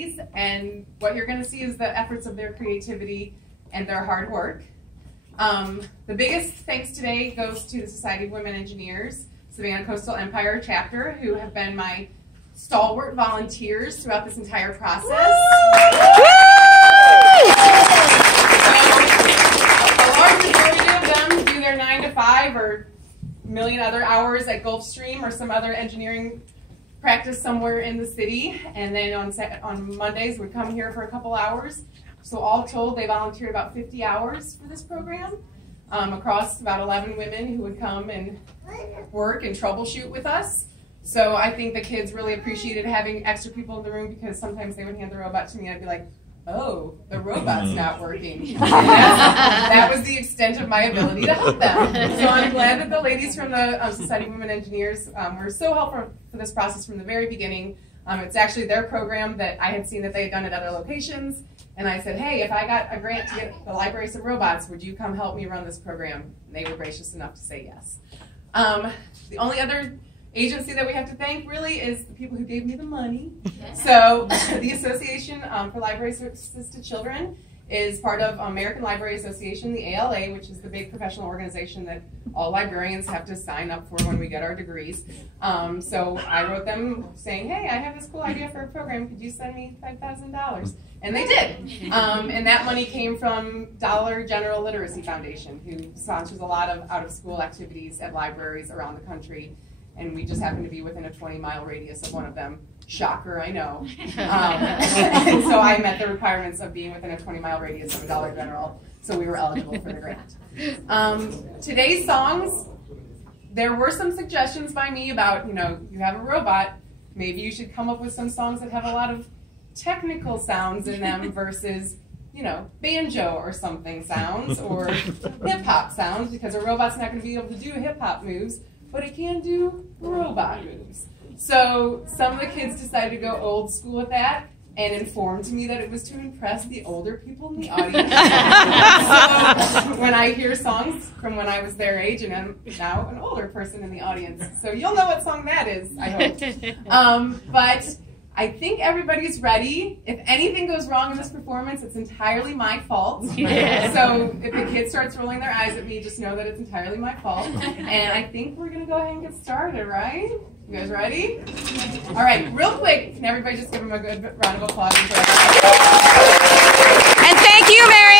ladies, and what you're going to see is the efforts of their creativity and their hard work. The biggest thanks today goes to the Society of Women Engineers, Savannah Coastal Empire chapter, who have been my stalwart volunteers throughout this entire process. A large majority of them do their 9 to 5 or a million other hours at Gulfstream or some other engineering practice somewhere in the city, and then on Mondays would come here for a couple hours. So all told, they volunteered about 50 hours for this program across about 11 women who would come and work and troubleshoot with us. So I think the kids really appreciated having extra people in the room, because sometimes they would hand the robot to me and I'd be like, oh, the robot's not working. That was the extent of my ability to help them. So I'm glad that the ladies from the Society of Women Engineers were so helpful for this process from the very beginning. It's actually their program that I had seen that they had done at other locations. And I said, hey, if I got a grant to get the library some robots, would you come help me run this program? And they were gracious enough to say yes. The only other agency that we have to thank really is the people who gave me the money. So the Association for Library Services to Children is part of American Library Association, the ALA, which is the big professional organization that all librarians have to sign up for when we get our degrees. So I wrote them saying, hey, I have this cool idea for a program. Could you send me $5,000? And they did. And that money came from Dollar General Literacy Foundation, who sponsors a lot of out-of-school activities at libraries around the country. And we just happen to be within a 20-mile radius of one of them. Shocker, I know. And so I met the requirements of being within a 20-mile radius of a Dollar General, so we were eligible for the grant. Today's songs, there were some suggestions by me about, you have a robot, maybe you should come up with some songs that have a lot of technical sounds in them versus, banjo or something sounds, or hip-hop sounds, because a robot's not going to be able to do hip-hop moves, but it can do robot moves. So some of the kids decided to go old school with that and informed me that it was to impress the older people in the audience. So when I hear songs from when I was their age, and I'm now an older person in the audience, so you'll know what song that is, I hope. But I think everybody's ready. If anything goes wrong in this performance, it's entirely my fault. Yeah. So if the kid starts rolling their eyes at me, just know that it's entirely my fault. And I think we're going to go ahead and get started, right? You guys ready? All right, real quick, can everybody just give them a good round of applause? And thank you, Mary.